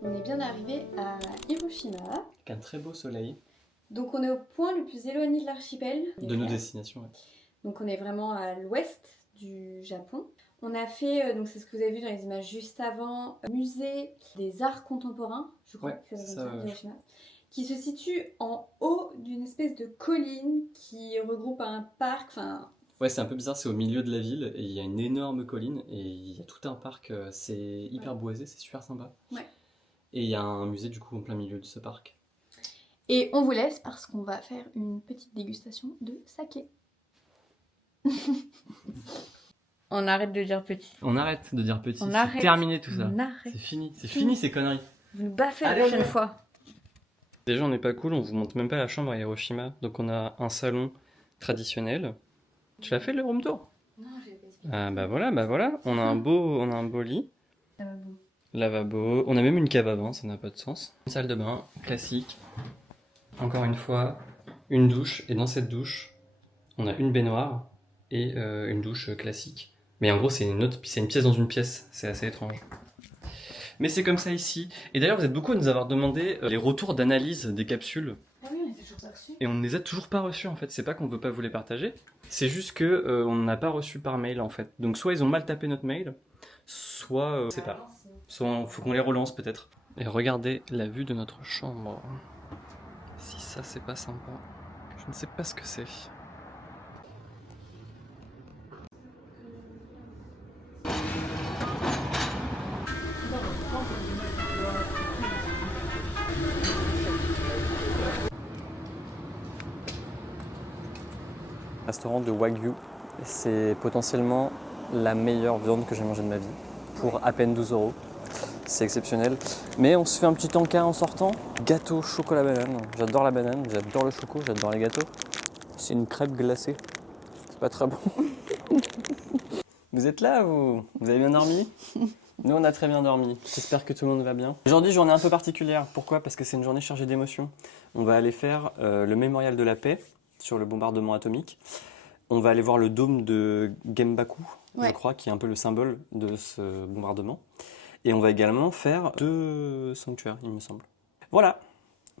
On est bien arrivé à Hiroshima. Avec un très beau soleil. Donc on est au point le plus éloigné de l'archipel. De nos destinations, ouais. Donc on est vraiment à l'ouest du Japon. On a fait, donc c'est ce que vous avez vu dans les images juste avant, musée des arts contemporains, je crois Ouais, que c'est ça, comme ça, Hiroshima, qui se situe en haut d'une espèce de colline qui regroupe un parc, enfin... Ouais, c'est un peu bizarre, c'est au milieu de la ville et il y a une énorme colline et il y a tout un parc, c'est hyper boisé, c'est super sympa. Ouais. Et il y a un musée du coup en plein milieu de ce parc. Et on vous laisse parce qu'on va faire une petite dégustation de saké. On arrête de dire petit. On arrête de dire petit, On c'est arrête. terminé tout ça. On arrête. C'est fini ces conneries. Vous nous baffez la Allez, prochaine allez. fois. Déjà on n'est pas cool, on vous montre même pas la chambre à Hiroshima. Donc on a un salon traditionnel. Tu l'as fait le room tour? Non, j'ai pas expliqué. Ah bah voilà, on a un beau lit. Lavabo, on a même une cave à vin, ça n'a pas de sens. Une salle de bain, classique. Encore une fois, une douche, et dans cette douche, on a une baignoire et une douche classique. Mais en gros, c'est une pièce dans une pièce, c'est assez étrange. Mais c'est comme ça ici. Et d'ailleurs, vous êtes beaucoup à nous avoir demandé les retours d'analyse des capsules. Ah oui, on est toujours pas reçus. Et on ne les a toujours pas reçus en fait, c'est pas qu'on veut pas vous les partager, c'est juste que on n'a pas reçu par mail en fait. Donc soit ils ont mal tapé notre mail, soit c'est pas. Soit faut qu'on les relance peut-être. Et regardez la vue de notre chambre. Si ça c'est pas sympa, je ne sais pas ce que c'est. Restaurant de Wagyu, c'est potentiellement la meilleure viande que j'ai mangée de ma vie, pour à peine 12 €. C'est exceptionnel. Mais on se fait un petit encas en sortant. Gâteau chocolat banane. J'adore la banane, j'adore le choco, j'adore les gâteaux. C'est une crêpe glacée. C'est pas très bon. Vous êtes là, vous? Vous avez bien dormi? Nous, on a très bien dormi. J'espère que tout le monde va bien. Aujourd'hui, journée un peu particulière. Pourquoi? Parce que c'est une journée chargée d'émotions. On va aller faire le mémorial de la paix sur le bombardement atomique. On va aller voir le dôme de Gembaku, je crois, qui est un peu le symbole de ce bombardement. Et on va également faire 2 sanctuaires, il me semble. Voilà,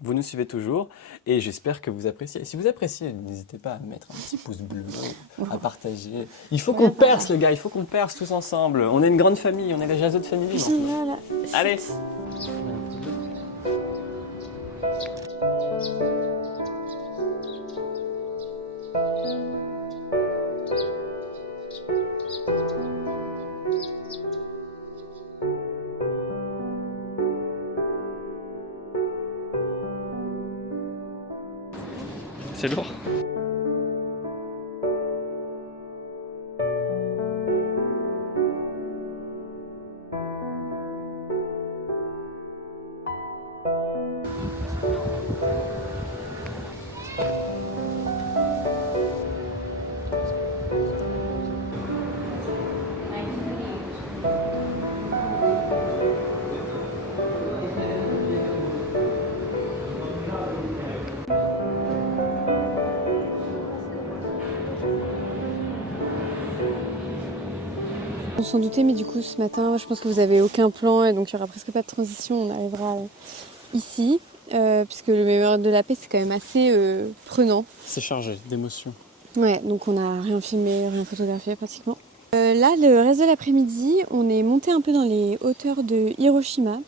vous nous suivez toujours et j'espère que vous appréciez. Et si vous appréciez, n'hésitez pas à mettre un petit pouce bleu, à partager. Il faut qu'on perce, les gars, il faut qu'on perce tous ensemble. On est une grande famille, on est la Jazzot Family. Voilà. Allez! C'est lourd. On s'en doutait, mais du coup ce matin, je pense que vous avez aucun plan et donc il y aura presque pas de transition. On arrivera ici, puisque le mémorial de la paix c'est quand même assez prenant. C'est chargé d'émotions. Ouais, donc on n'a rien filmé, rien photographié pratiquement. Là, le reste de l'après-midi, on est monté un peu dans les hauteurs de Hiroshima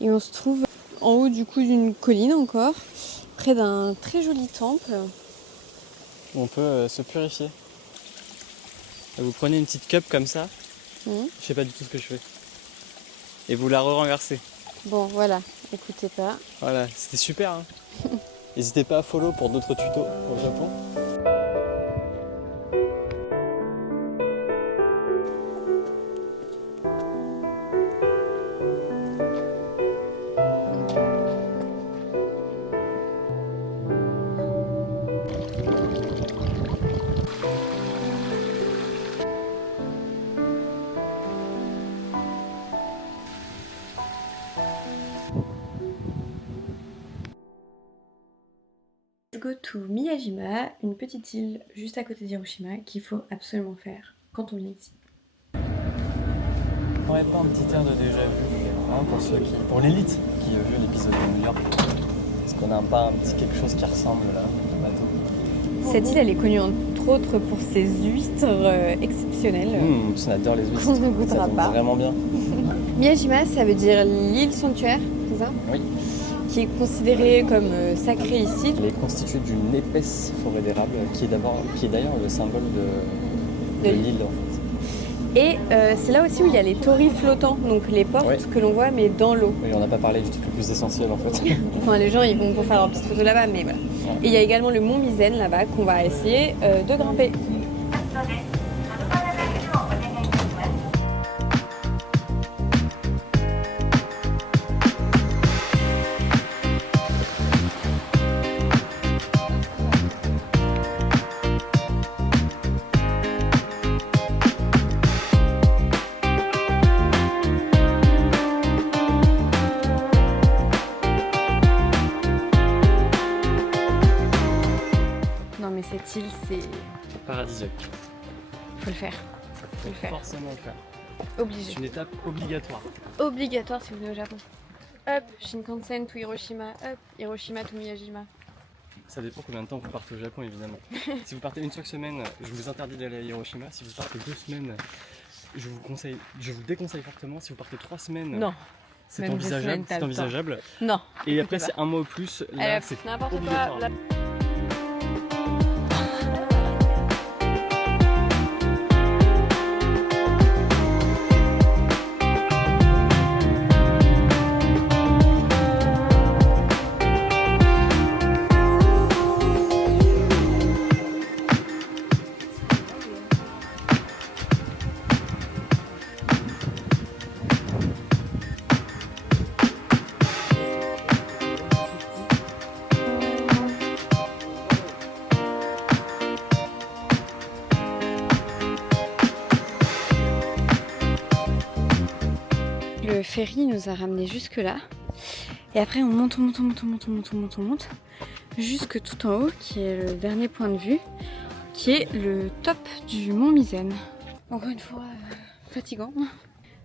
et on se trouve en haut du coup d'une colline encore, près d'un très joli temple. On peut se purifier. Vous prenez une petite cup comme ça. Je sais pas du tout ce que je fais. Et vous la renversez. Bon, voilà, écoutez pas. Voilà, c'était super. Hein. N'hésitez pas à follow pour d'autres tutos au Japon. Let's go to Miyajima, une petite île juste à côté d'Hiroshima qu'il faut absolument faire quand on vient ici. On n'aurait pas un petit air de déjà vu. Hein, pour l'élite qui a vu l'épisode de New York. Parce qu'on a pas un petit quelque chose qui ressemble là, un bateau. Cette île, elle est connue entre autres pour ses huîtres exceptionnelles. On adore les huîtres. Qu'on ne goûtera Ça tombe pas. vraiment bien. Miyajima, ça veut dire l'île sanctuaire, c'est ça? Oui. Qui est considérée comme sacrée ici. Elle est constituée d'une épaisse forêt d'érable qui est d'ailleurs le symbole de l'île en fait. Et c'est là aussi où il y a les torii flottants, donc les portes que l'on voit mais dans l'eau. Oui, on n'a pas parlé du truc le plus essentiel en fait. Enfin, les gens ils vont pour faire leur petite photo là-bas, mais voilà. Ouais. Et il y a également le mont Mizen là-bas qu'on va essayer de grimper. Mais cette île, c'est paradisiaque. Faut le faire. Faut forcément le faire. Obligé. C'est une étape obligatoire. Obligatoire si vous venez au Japon. Hop, Shinkansen to Hiroshima. Hop, Hiroshima to Miyajima. Ça dépend combien de temps vous partez au Japon évidemment. Si vous partez une seule semaine, je vous interdis d'aller à Hiroshima. Si vous partez 2 semaines, je vous déconseille fortement. Si vous partez 3 semaines, non. C'est envisageable. C'est envisageable. Non. Et après c'est un mois au plus. Là, c'est n'importe obligatoire. quoi. Le ferry nous a ramené jusque là et après on monte jusque tout en haut qui est le dernier point de vue qui est le top du mont Mizen. Encore une fois fatigant.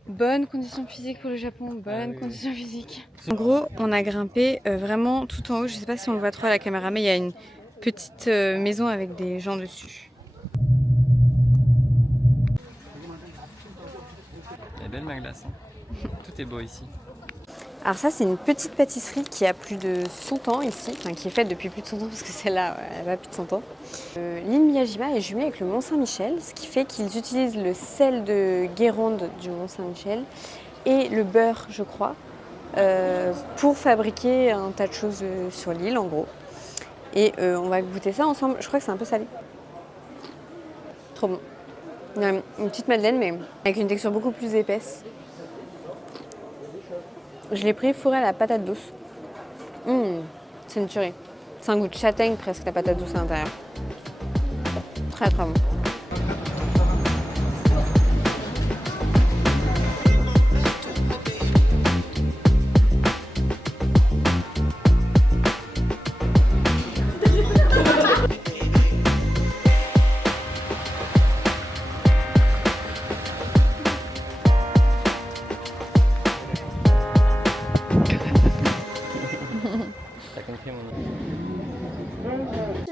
Bonne condition physique pour le Japon, bonne condition physique. En gros on a grimpé vraiment tout en haut, je sais pas si on le voit trop à la caméra mais il y a une petite maison avec des gens dessus. Elle est belle ma glace. Tout est beau ici. Alors ça c'est une petite pâtisserie qui a plus de 100 ans ici, enfin qui est faite depuis plus de 100 ans parce que celle-là elle a plus de 100 ans. L'île Miyajima est jumelée avec le Mont Saint-Michel, ce qui fait qu'ils utilisent le sel de Guérande du Mont Saint-Michel et le beurre je crois pour fabriquer un tas de choses sur l'île en gros. Et on va goûter ça ensemble, je crois que c'est un peu salé. Trop bon. Une petite madeleine mais avec une texture beaucoup plus épaisse. Je l'ai pris fourré à la patate douce. C'est une tuerie. C'est un goût de châtaigne presque la patate douce à l'intérieur. Très très bon.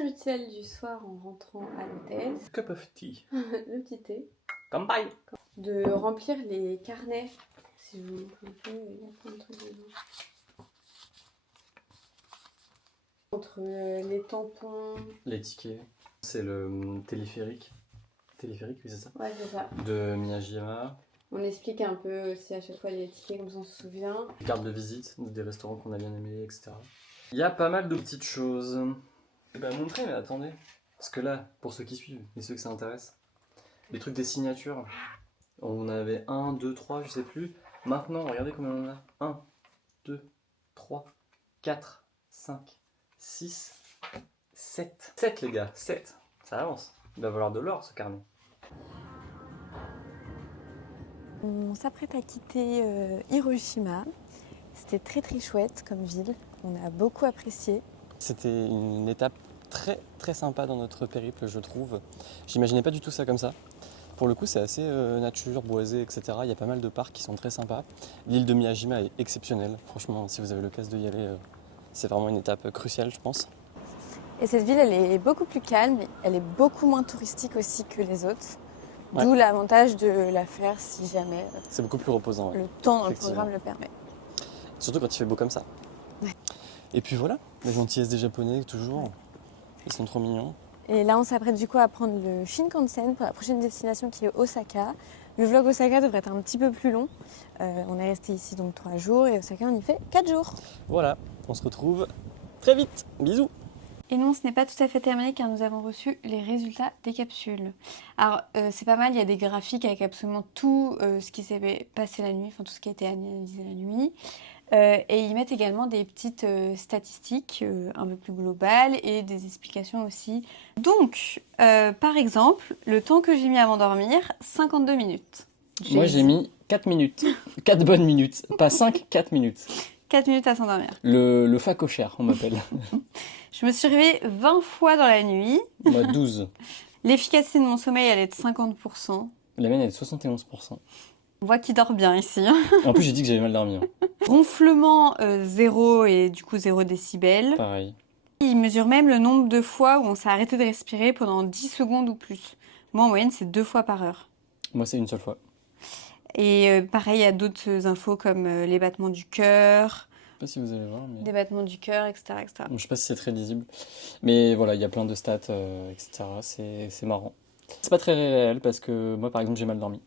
Rituel du soir en rentrant à l'hôtel. Cup of tea. Le petit thé. Kampai. De remplir les carnets. Si vous voulez, il y a plein de trucs dedans. Entre les tampons. Les tickets. C'est le téléphérique. Téléphérique, oui, c'est ça. Ouais, c'est ça. De Miyajima. On explique un peu aussi à chaque fois les tickets, comme ça on se souvient. Carte de visite des restaurants qu'on a bien aimés, etc. Il y a pas mal de petites choses. Je vais pas montrer, mais attendez. Parce que là, pour ceux qui suivent et ceux que ça intéresse, les trucs des signatures, on avait 1, 2, 3, je sais plus. Maintenant, regardez combien on a. 1, 2, 3, 4, 5, 6, 7. 7 les gars, 7. Ça avance. Il va valoir de l'or ce carnet. On s'apprête à quitter Hiroshima. C'était très très chouette comme ville. On a beaucoup apprécié. C'était une étape très très sympa dans notre périple, je trouve. J'imaginais pas du tout ça comme ça. Pour le coup, c'est assez nature, boisé, etc. Il y a pas mal de parcs qui sont très sympas. L'île de Miyajima est exceptionnelle. Franchement, si vous avez l'occasion d'y aller, c'est vraiment une étape cruciale, je pense. Et cette ville, elle est beaucoup plus calme, elle est beaucoup moins touristique aussi que les autres. Ouais. D'où l'avantage de la faire si jamais C'est beaucoup plus reposant. Ouais. le temps dans le Effectivement. programme le permet. Surtout quand il fait beau comme ça. Ouais. Et puis voilà, la gentillesse des Japonais, toujours. Ils sont trop mignons. Et là, on s'apprête du coup à prendre le Shinkansen pour la prochaine destination qui est Osaka. Le vlog Osaka devrait être un petit peu plus long. On est resté ici donc 3 jours et Osaka, on y fait 4 jours. Voilà, on se retrouve très vite. Bisous. Et non, ce n'est pas tout à fait terminé car nous avons reçu les résultats des capsules. Alors, c'est pas mal, il y a des graphiques avec absolument tout ce qui s'est passé la nuit, enfin tout ce qui a été analysé la nuit. Et ils mettent également des petites statistiques un peu plus globales et des explications aussi. Donc, par exemple, le temps que j'ai mis à m'endormir, 52 minutes. Moi j'ai mis 4 minutes. 4 bonnes minutes. Pas 5, 4 minutes. 4 minutes à s'endormir. Le facochère, on m'appelle. Je me suis réveillée 20 fois dans la nuit. Moi 12. L'efficacité de mon sommeil, elle est de 50%. La mienne elle est de 71%. On voit qu'il dort bien ici. En plus j'ai dit que j'avais mal dormi. Hein. Ronflement 0 et du coup 0 décibels. Pareil. Il mesure même le nombre de fois où on s'est arrêté de respirer pendant 10 secondes ou plus. Moi en moyenne c'est 2 fois par heure. Moi c'est une seule fois. Et pareil, il y a d'autres infos comme les battements du cœur, Je sais pas si vous allez voir, mais... des battements du cœur, etc., etc. Je sais pas si c'est très lisible. Mais voilà, il y a plein de stats, etc. C'est marrant. C'est pas très réel parce que moi par exemple j'ai mal dormi.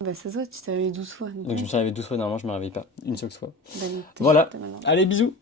Bah ça se voit, tu t'es réveillé 12 fois. Donc je me suis réveillé 12 fois, normalement je me réveille pas une seule fois. Bah, donc, Voilà. t'es mal dormi. Allez, bisous.